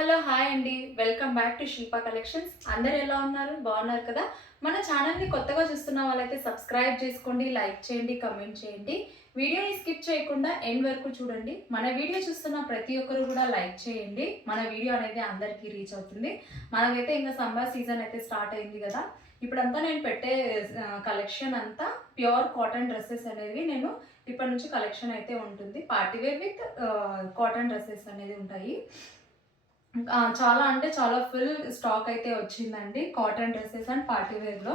Hello hi అండి, welcome back to Shilpa collections. అందరు ఎలా ఉన్నారు? బాగున్నారు కదా? మన ఛానల్ని కొత్తగా చూస్తున్న వాళ్ళైతే సబ్స్క్రైబ్ చేసుకోండి, లైక్ చేయండి, కమెంట్ చేయండి. వీడియోని స్కిప్ చేయకుండా ఎండ్ వరకు చూడండి. మన వీడియో చూస్తున్న ప్రతి ఒక్కరు కూడా లైక్ చేయండి. మన వీడియో అనేది అందరికీ రీచ్ అవుతుంది. మనకైతే ఇంకా సమ్మర్ సీజన్ అయితే స్టార్ట్ అయింది కదా. ఇప్పుడంతా నేను పెట్టే కలెక్షన్ అంతా ప్యూర్ కాటన్ డ్రెస్సెస్ అనేవి నేను ఇప్పటి నుంచి కలెక్షన్ అయితే ఉంటుంది. పార్టీవేర్ విత్ కాటన్ డ్రెస్సెస్ అనేది ఉంటాయి. చాలా అంటే చాలా ఫుల్ స్టాక్ అయితే వచ్చిందండి కాటన్ డ్రెస్సెస్ అండ్ పార్టీవేర్లో.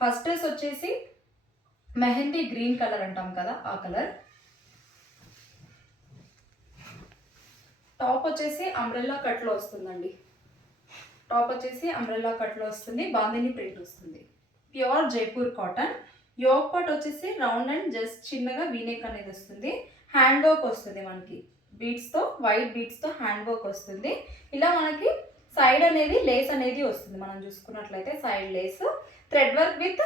ఫస్ట్ డ్రెస్ వచ్చేసి మెహందీ గ్రీన్ కలర్ అంటాం కదా, ఆ కలర్. టాప్ వచ్చేసి అంబ్రెల్లా కట్లో వస్తుందండి. టాప్ వచ్చేసి అంబ్రెల్లా కట్లో వస్తుంది, బాందిని ప్రింట్ వస్తుంది. Pure Jaipur cotton. Yoke part వచ్చేసి రౌండ్ అండ్ జస్ట్ చిన్నగా వీనెక్ అనేది వస్తుంది. హ్యాండ్ వర్క్ వస్తుంది మనకి, బీడ్స్తో, వైట్ బీడ్స్తో హ్యాండ్ వర్క్ వస్తుంది. ఇలా మనకి సైడ్ అనేది లేస్ అనేది వస్తుంది. మనం చూసుకున్నట్లయితే side lace, thread work with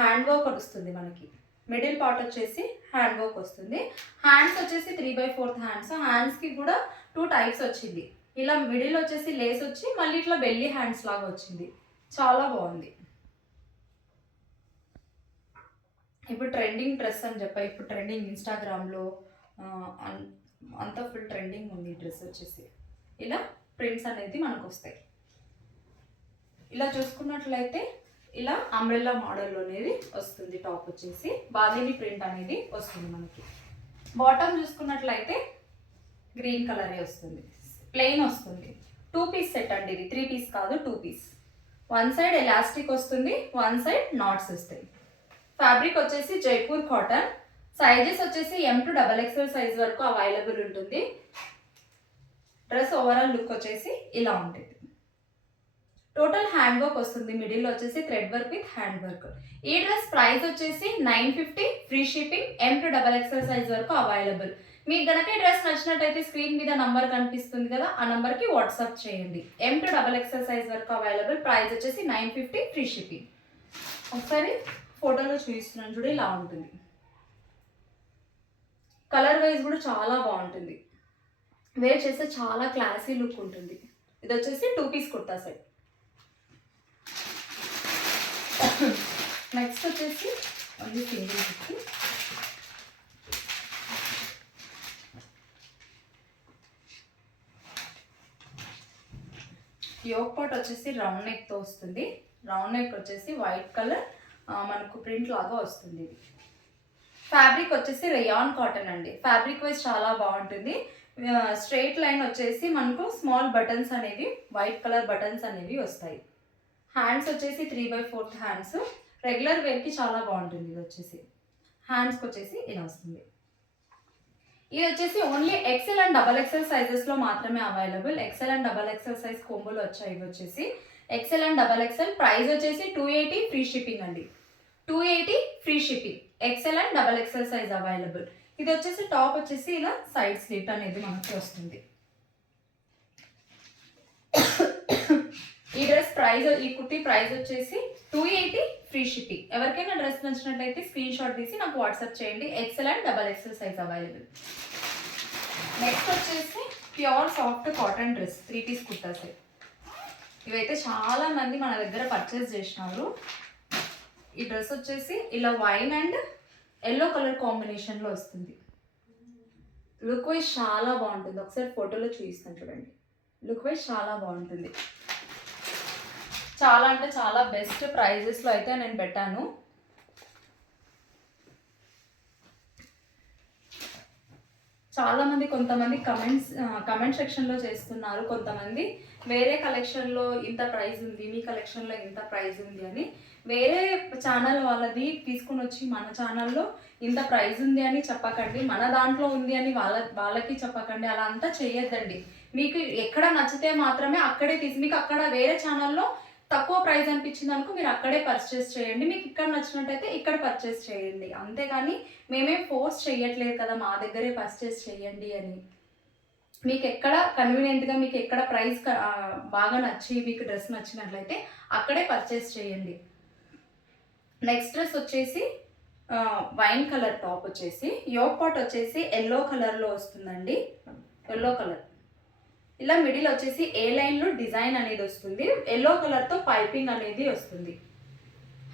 hand work వస్తుంది మనకి. మిడిల్ పార్ట్ వచ్చేసి హ్యాండ్ వర్క్ వస్తుంది. హ్యాండ్స్ వచ్చేసి 3/4 హ్యాండ్స్. హ్యాండ్స్కి కూడా 2 టైప్స్ వచ్చింది. ఇలా మిడిల్ వచ్చేసి లేస్ వచ్చి మళ్ళీ ఇట్లా బెల్లీ హ్యాండ్స్ లాగా వచ్చింది. చాలా బాగుంది. ఇప్పుడు ట్రెండింగ్ డ్రెస్ అని చెప్పా, ఇప్పుడు ట్రెండింగ్ ఇన్స్టాగ్రామ్లో అంతా ఫుల్ ట్రెండింగ్ ఉంది ఈ డ్రెస్ వచ్చేసి. ఇలా ప్రింట్స్ అనేది మనకు వస్తాయి. ఇలా చూసుకున్నట్లయితే ఇలా అంబ్రెల్లా మోడల్ అనేది వస్తుంది. టాప్ వచ్చేసి బాందిని ప్రింట్ అనేది వస్తుంది మనకి. బాటమ్ చూసుకున్నట్లయితే గ్రీన్ కలరే వస్తుంది, ప్లెయిన్ వస్తుంది. 2 పీస్ సెట్ అండి ఇది, 3 పీస్ కాదు, 2 పీస్. వన్ సైడ్ ఎలాస్టిక్ వస్తుంది, వన్ సైడ్ నాట్స్ వస్తాయి. ఫ్యాబ్రిక్ వచ్చేసి జైపూర్ కాటన్. సైజెస్ వచ్చేసి M to XXL సైజ్ వరకు అవైలబుల్ ఉంటుంది. డ్రెస్ ఓవరాల్ లుక్ వచ్చేసి ఇలా ఉంటుంది. టోటల్ హ్యాండ్ వర్క్ వస్తుంది. మిడిల్ వచ్చేసి thread work with hand work. ఈ డ్రెస్ ప్రైస్ వచ్చేసి 950, free shipping. M to XXL size వరకు అవైలబుల్. మీకు గనక ఈ డ్రెస్ నచ్చినట్టయితే స్క్రీన్ మీద నంబర్ కనిపిస్తుంది కదా, ఆ నంబర్కి వాట్సాప్ చేయండి. M to XXL సైజ్ వరకు అవైలబుల్. ప్రైస్ వచ్చేసి 950, ఫ్రీ షిప్పింగ్. ఒకసారి ఫోటోలో చూపిస్తున్నాను చూడు, ఇలా ఉంటుంది. కలర్ వైజ్ కూడా చాలా బాగుంటుంది. వేర్ చేస్తే చాలా క్లాసీ లుక్ ఉంటుంది. ఇది వచ్చేసి 2 పీస్ కుర్తా సెట్. నెక్స్ట్ వచ్చేసి only single kurti. Yoke part వచ్చేసి రౌండ్ నెక్తో వస్తుంది. రౌండ్ నెక్ వచ్చేసి వైట్ కలర్ మనకు ప్రింట్ లాగా వస్తుంది. ఫ్యాబ్రిక్ వచ్చేసి రేయాన్ కాటన్ అండి. ఫ్యాబ్రిక్ వైజ్ చాలా బాగుంటుంది. స్ట్రైట్ లైన్ వచ్చేసి మనకు స్మాల్ బటన్స్ అనేవి, వైట్ కలర్ బటన్స్ అనేవి వస్తాయి. హ్యాండ్స్ వచ్చేసి 3/4 హ్యాండ్స్. రెగ్యులర్ వేర్కి చాలా బాగుంటుంది. ఇది వచ్చేసి హ్యాండ్స్కి వచ్చేసి ఇలా వస్తుంది. ఇది వచ్చేసి ఓన్లీ XL అండ్ XXL సైజెస్లో మాత్రమే available. XL and XXL size కొంబులు వచ్చాయి. ఇవి వచ్చేసి XL అండ్ XXL. ప్రైస్ వచ్చేసి 280, ఫ్రీ షిప్పింగ్ అండి. 280, free shipping. XL and XXL size available. ఇది వచ్చేసి టాప్ వచ్చేసి ఇలా సైడ్ స్లిట్ అనేది మనకి వస్తుంది. ఈ డ్రెస్ ప్రైస్, ఈ కుర్తీ ప్రైస్ వచ్చేసి 280, ఫ్రీ షిప్పింగ్. ఎవరికైనా డ్రెస్ నచ్చినట్లయితే స్క్రీన్ షాట్ తీసి నాకు వాట్సాప్ చేయండి. XL and XXL size available. Next వచ్చేసి pure soft cotton dress, 3 piece kurta set. ఇవైతే చాలా మంది మన దగ్గర పర్చేస్ చేసినారు. ఈ డ్రెస్ వచ్చేసి ఇలా వైన్ అండ్ ఎల్లో కలర్ కాంబినేషన్లో వస్తుంది. లుక్ వైజ్ చాలా బాగుంటుంది. ఒకసారి ఫోటోలో చూపిస్తాను చూడండి. లుక్ వైజ్ చాలా బాగుంటుంది. చాలా అంటే చాలా బెస్ట్ ప్రైజెస్లో అయితే నేను పెట్టాను. చాలామంది, కొంతమంది కమెంట్ సెక్షన్లో చేస్తున్నారు. కొంతమంది వేరే కలెక్షన్లో ఇంత ప్రైస్ ఉంది, మీ కలెక్షన్లో ఇంత ప్రైస్ ఉంది అని. వేరే ఛానల్ వాళ్ళది తీసుకుని వచ్చి మన ఛానల్లో ఇంత ప్రైస్ ఉంది అని చెప్పకండి, మన దాంట్లో ఉంది అని వాళ్ళకి చెప్పకండి. అలా అంతా చేయొద్దండి. మీకు ఎక్కడ నచ్చితే మాత్రమే అక్కడే మీకు అక్కడ వేరే ఛానల్లో తక్కువ ప్రైస్ అనిపించింది అనుకో, మీరు అక్కడే పర్చేస్ చేయండి. మీకు ఇక్కడ నచ్చినట్టయితే ఇక్కడ పర్చేస్ చేయండి. అంతేగాని మేమేం ఫోర్స్ చేయట్లేదు కదా మా దగ్గరే పర్చేస్ చేయండి అని. మీకు ఎక్కడ కన్వీనియంట్గా, మీకు ఎక్కడ ప్రైస్ బాగా నచ్చి మీకు డ్రెస్ నచ్చినట్లయితే అక్కడే పర్చేస్ చేయండి. నెక్స్ట్ డ్రెస్ వచ్చేసి వైన్ కలర్ టాప్ వచ్చేసి, యోక్ పార్ట్ వచ్చేసి ఎల్లో కలర్లో వస్తుందండి. ఎల్లో కలర్ ఇలా మిడిల్ వచ్చేసి ఏ లైన్లో డిజైన్ అనేది వస్తుంది, ఎల్లో కలర్తో పైపింగ్ అనేది వస్తుంది.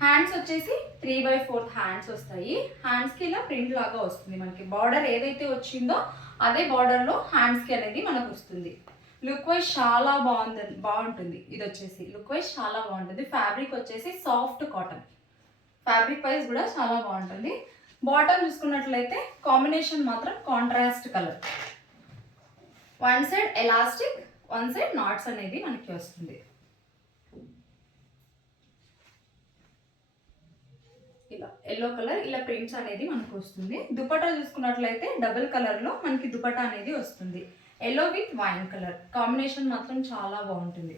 హ్యాండ్స్ వచ్చేసి 3/4 హ్యాండ్స్ వస్తాయి. హ్యాండ్స్కి ఇలా ప్రింట్ లాగా వస్తుంది మనకి. బార్డర్ ఏదైతే వచ్చిందో అదే బార్డర్లో హ్యాండ్స్కి అనేది మనకు వస్తుంది. లుక్ వైజ్ చాలా బాగుంటుంది. ఇది వచ్చేసి లుక్ వైజ్ చాలా బాగుంటుంది. ఫ్యాబ్రిక్ వచ్చేసి సాఫ్ట్ కాటన్. ఫ్యాబ్రిక్ వైజ్ కూడా చాలా బాగుంటుంది. బాటమ్ చూసుకున్నట్లయితే కాంబినేషన్ మాత్రం contrast colour. One side elastic, one side knots అనేది మనకి వస్తుంది. ఇలా ఎల్లో కలర్ ఇలా ప్రింట్స్ అనేది మనకు వస్తుంది. దుపట్టా చూసుకున్నట్లయితే డబుల్ కలర్లో మనకి దుపట్టా అనేది వస్తుంది. Yellow with wine colour combination మాత్రం చాలా బాగుంటుంది.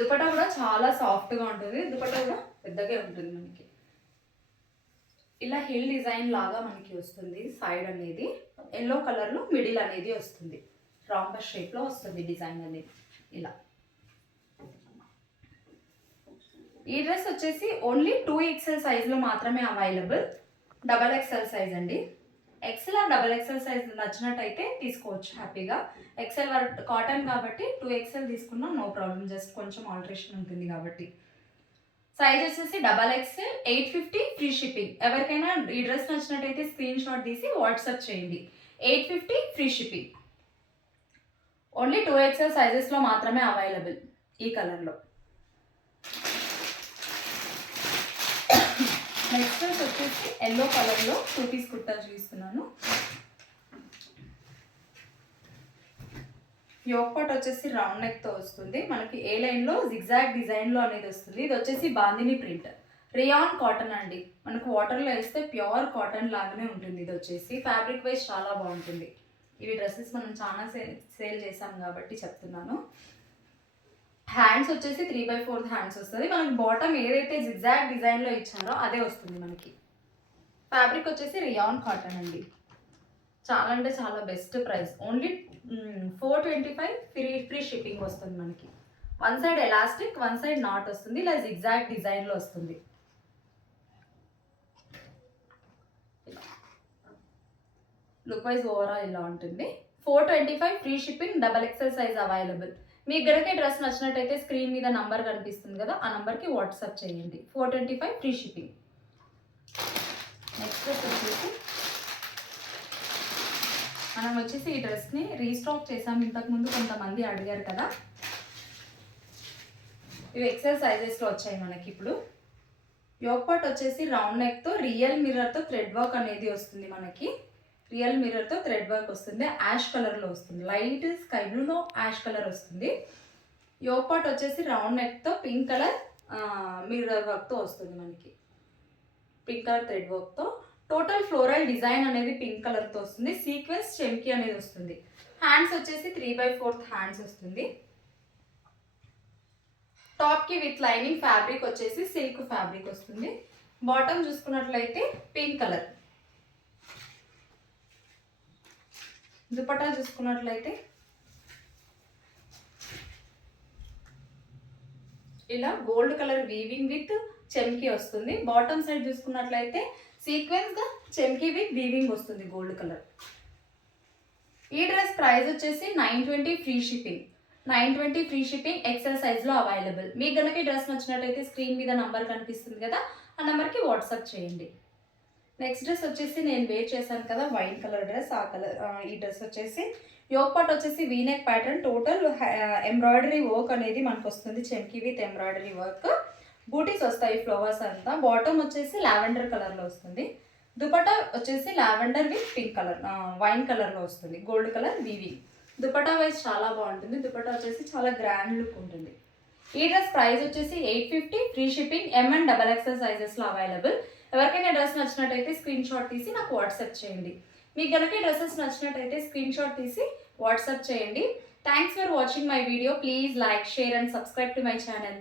దుపట్టా కూడా చాలా సాఫ్ట్గా ఉంటుంది. దుపట్టా కూడా పెద్దగా ఉంటుంది మనకి. ఇలా హిల్ డిజైన్ లాగా మనకి వస్తుంది. సైడ్ అనేది ఎల్లో కలర్లో మిడిల్ అనేది వస్తుంది. రాంబర్ షేప్లో వస్తుంది డిజైన్ అనేది. ఇలా ఈ డ్రెస్ వచ్చేసి ఓన్లీ 2XL సైజ్లో మాత్రమే అవైలబుల్. XXL సైజ్ అండి. XL ఆర్ XXL సైజ్ నచ్చినట్టయితే తీసుకోవచ్చు హ్యాపీగా. XL కాటన్ కాబట్టి 2XL తీసుకున్నా నో ప్రాబ్లం, జస్ట్ కొంచెం ఆల్టరేషన్ ఉంటుంది కాబట్టి. సైజ్ వచ్చేసి XXL, 850 ఫ్రీ షిప్పింగ్. ఎవరికైనా ఈ డ్రెస్ నచ్చినట్టయితే స్క్రీన్ షాట్ తీసి వాట్సాప్ చేయండి. 850 ఫ్రీ షిప్పింగ్. ఓన్లీ 2XL సైజెస్లో మాత్రమే అవైలబుల్ ఈ కలర్లో. నెక్స్ట్ డ్రెస్ వచ్చేసి ఎల్లో కలర్లో 2 పీస్ కుర్తా చూపిస్తున్నాను. యోక్ పార్ట్ వచ్చేసి రౌండ్ నెక్తో వస్తుంది. మనకి ఏ లైన్లో జిగ్జాగ్ డిజైన్లో అనేది వస్తుంది. ఇది వచ్చేసి బాందిని ప్రింట్, రియాన్ కాటన్ అండి. మనకు వాటర్లో వేస్తే ప్యూర్ కాటన్ లాగానే ఉంటుంది. ఇది వచ్చేసి ఫ్యాబ్రిక్ వైజ్ చాలా బాగుంటుంది. ఇవి డ్రెస్సెస్ మనం చాలా సేల్ చేసాం కాబట్టి చెప్తున్నాను. హ్యాండ్స్ వచ్చేసి 3/4 హ్యాండ్స్ వస్తుంది. మనకి బాటమ్ ఏదైతే జిగ్జాగ్ డిజైన్లో ఇచ్చారో అదే వస్తుంది మనకి. ఫ్యాబ్రిక్ వచ్చేసి రియాన్ కాటన్ అండి. చాలా అంటే చాలా best price. Only 425 free shipping వస్తుంది మనకి. One side elastic, one side not వస్తుంది. ఇలా జిగ్జాగ్ డిజైన్లో వస్తుంది. లుక్ వైజ్ ఓవరాల్ ఇలా ఉంటుంది. 425 free shipping. XXL size available. మీకు గనక డ్రెస్ నచ్చినట్టయితే స్క్రీన్ మీద నంబర్ కనిపిస్తుంది కదా, ఆ నంబర్కి వాట్సాప్ చేయండి. 425 ఫ్రీ షిప్పింగ్. నెక్స్ట్ డ్రెస్ వచ్చేసి మనం వచ్చేసి ఈ డ్రెస్ని రీస్టాక్ చేసాం. ఇంతకుముందు కొంతమంది అడిగారు కదా, ఇవి XL సైజెస్లో వచ్చాయి మనకి ఇప్పుడు. యోక్ పార్ట్ వచ్చేసి రౌండ్ నెక్తో రియల్ మిర్రర్తో థ్రెడ్ వర్క్ అనేది వస్తుంది మనకి. రియల్ మిర్రర్తో థ్రెడ్ వర్క్ వస్తుంది. యాష్ కలర్లో వస్తుంది. లైట్ స్కై బ్లూలో యాష్ కలర్ వస్తుంది. యోక్ పార్ట్ వచ్చేసి రౌండ్ నెక్తో పింక్ కలర్ మిర్రర్ వర్క్తో వస్తుంది మనకి. పింక్ కలర్ థ్రెడ్ వర్క్తో టోటల్ ఫ్లోరల్ డిజైన్ అనేది పింక్ కలర్తో వస్తుంది. సీక్వెన్స్ చెమ్కి అనేది వస్తుంది. హ్యాండ్స్ వచ్చేసి 3/4 హ్యాండ్స్ వస్తుంది. టాప్కి విత్ లైనింగ్ ఫ్యాబ్రిక్ వచ్చేసి సిల్క్ ఫ్యాబ్రిక్ వస్తుంది. బాటమ్ చూసుకున్నట్లయితే పింక్ కలర్. దుపట్టా చూసుకున్నట్లయితే ఇలా గోల్డ్ కలర్ వీవింగ్ విత్ చెమ్కి వస్తుంది. బాటమ్ సైడ్ చూసుకున్నట్లయితే సీక్వెన్స్గా చెమ్కి విత్ వీవింగ్ వస్తుంది గోల్డ్ కలర్. ఈ డ్రెస్ ప్రైస్ వచ్చేసి 920 free shipping. 920 free shipping. XL సైజ్లో అవైలబుల్. మీకు కనుక ఈ డ్రెస్ నచ్చినట్టయితే స్క్రీన్ మీద నంబర్ కనిపిస్తుంది కదా, ఆ నెంబర్కి వాట్సాప్ చేయండి. నెక్స్ట్ డ్రెస్ వచ్చేసి నేను వేర్ చేశాను కదా వైన్ కలర్ డ్రెస్, ఆ కలర్. ఈ డ్రెస్ వచ్చేసి యోక్ పార్ట్ వచ్చేసి V-neck pattern. Total embroidery work అనేది మనకు వస్తుంది. చెమ్కి విత్ ఎంబ్రాయిడరీ వర్క్. బూటీస్ వస్తాయి ఫ్లవర్స్ అంతా. బాటమ్ వచ్చేసి లావెండర్ కలర్లో వస్తుంది. దుపట్టా వచ్చేసి lavender with pink colour wine కలర్లో వస్తుంది. Gold colour weaving. Dupatta wise చాలా బాగుంటుంది. దుపట్టా వచ్చేసి చాలా గ్రాండ్ లుక్ ఉంటుంది. ఈ డ్రెస్ ప్రైస్ వచ్చేసి 850 free shipping. M and XXL సైజెస్లో అవైలబుల్. ఎవరికైనా డ్రెస్ నచ్చినట్టయితే స్క్రీన్ షాట్ తీసి నాకు వాట్సాప్ చేయండి. మీకు కనుక డ్రెస్సెస్ నచ్చినట్టయితే స్క్రీన్ షాట్ తీసి వాట్సాప్ చేయండి. Thanks for watching my video. Please like, share and subscribe to my channel.